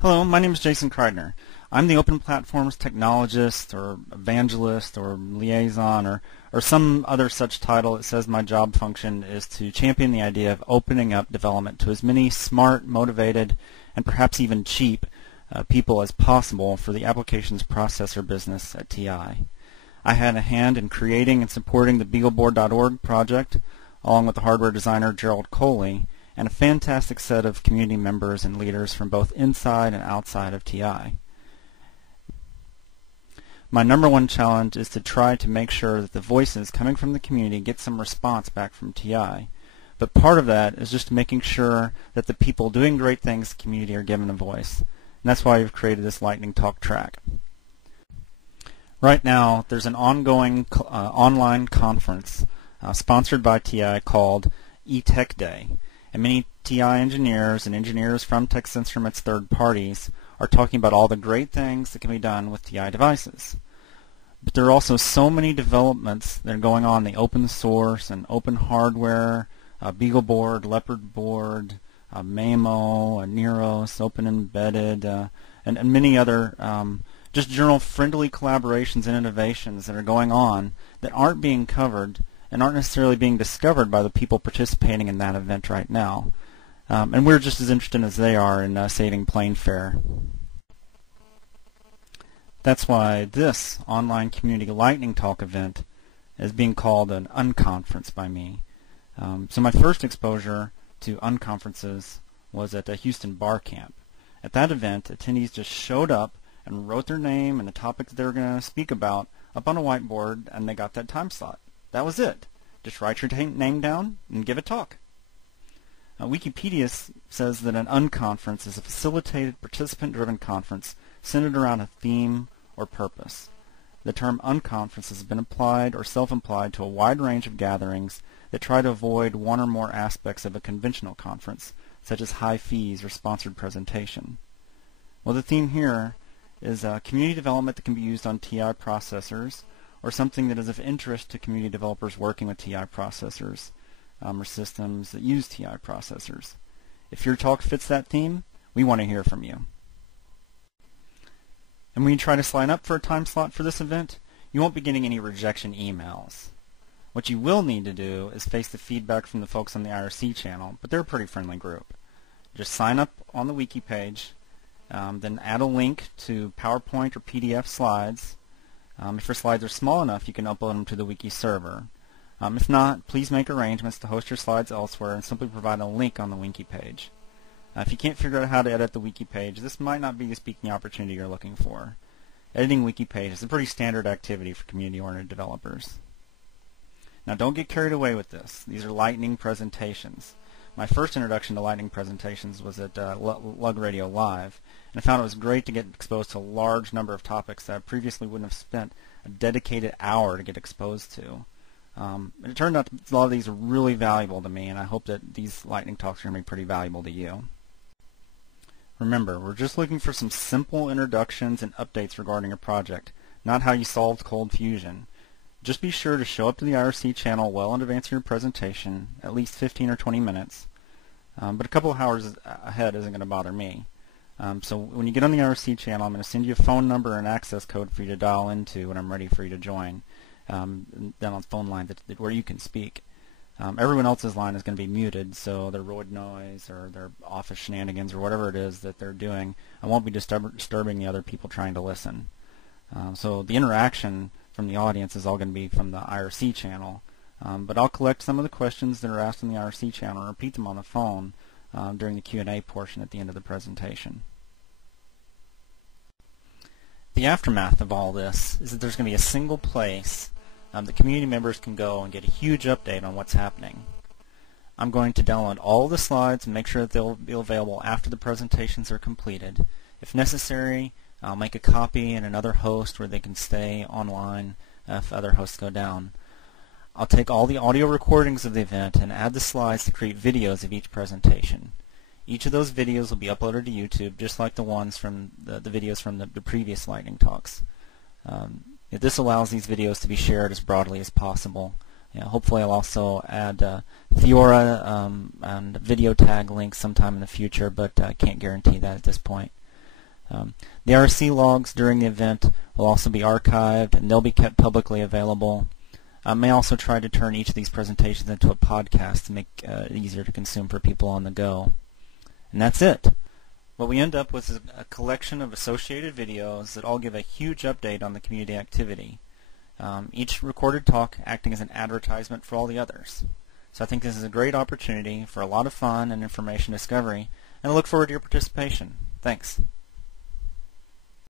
Hello, my name is Jason Kreidner. I'm the Open Platforms Technologist or Evangelist or Liaison or some other such title that says my job function is to champion the idea of opening up development to as many smart, motivated, and perhaps even cheap people as possible for the applications processor business at TI. I had a hand in creating and supporting the BeagleBoard.org project along with the hardware designer Gerald Coley, and a fantastic set of community members and leaders from both inside and outside of TI. My number one challenge is to try to make sure that the voices coming from the community get some response back from TI. But part of that is just making sure that the people doing great things in the community are given a voice. And that's why we've created this Lightning Talk track. Right now, there's an ongoing online conference sponsored by TI called eTech Day. And many TI engineers and engineers from Texas Instruments third parties are talking about all the great things that can be done with TI devices. But there are also so many developments that are going on in the open source and open hardware, BeagleBoard, Leopard board, Mamo, Neros, Open Embedded, and many other just general friendly collaborations and innovations that are going on that aren't being covered and aren't necessarily being discovered by the people participating in that event right now. And we're just as interested as they are in saving plane fare. That's why this online community lightning talk event is being called an unconference by me. So my first exposure to unconferences was at a Houston bar camp. At that event, attendees just showed up and wrote their name and the topic that they were going to speak about up on a whiteboard, and they got that time slot. That was it. Just write your name down and give a talk. Wikipedia says that an unconference is a facilitated, participant-driven conference centered around a theme or purpose. The term unconference has been applied or self-implied to a wide range of gatherings that try to avoid one or more aspects of a conventional conference, such as high fees or sponsored presentation. Well, the theme here is community development that can be used on TI processors, or something that is of interest to community developers working with TI processors or systems that use TI processors. If your talk fits that theme, we want to hear from you. And when you try to sign up for a time slot for this event, you won't be getting any rejection emails. What you will need to do is face the feedback from the folks on the IRC channel, but they're a pretty friendly group. Just sign up on the wiki page, then add a link to PowerPoint or PDF slides. If your slides are small enough, you can upload them to the wiki server. If not, please make arrangements to host your slides elsewhere and simply provide a link on the wiki page. If you can't figure out how to edit the wiki page, this might not be the speaking opportunity you're looking for. Editing wiki page is a pretty standard activity for community-oriented developers. Now, don't get carried away with this. These are Lightning presentations. My first introduction to Lightning presentations was at Lug Radio Live, and I found it was great to get exposed to a large number of topics that I previously wouldn't have spent a dedicated hour to get exposed to. And it turned out a lot of these are really valuable to me, and I hope that these Lightning Talks are going to be pretty valuable to you. Remember, we're just looking for some simple introductions and updates regarding a project, not how you solved cold fusion. Just be sure to show up to the IRC channel well in advance of your presentation, at least 15 or 20 minutes. But a couple of hours ahead isn't going to bother me. So when you get on the IRC channel, I'm going to send you a phone number and access code for you to dial into when I'm ready for you to join. Then on the phone line where you can speak. Everyone else's line is going to be muted, so their road noise or their office shenanigans or whatever it is that they're doing, I won't be disturbing the other people trying to listen. So the interaction from the audience is all going to be from the IRC channel, but I'll collect some of the questions that are asked in the IRC channel and repeat them on the phone during the Q&A portion at the end of the presentation. The aftermath of all this is that there's going to be a single place that community members can go and get a huge update on what's happening. I'm going to download all the slides and make sure that they'll be available after the presentations are completed. If necessary, I'll make a copy in another host where they can stay online if other hosts go down. I'll take all the audio recordings of the event and add the slides to create videos of each presentation. Each of those videos will be uploaded to YouTube, just like the ones from the videos from the previous Lightning Talks. This allows these videos to be shared as broadly as possible. Hopefully I'll also add Theora and video tag links sometime in the future, but I can't guarantee that at this point. The IRC logs during the event will also be archived, and they'll be kept publicly available. I may also try to turn each of these presentations into a podcast to make it easier to consume for people on the go. And that's it. What we end up with is a collection of associated videos that all give a huge update on the community activity. Each recorded talk acting as an advertisement for all the others. So I think this is a great opportunity for a lot of fun and information discovery, and I look forward to your participation. Thanks.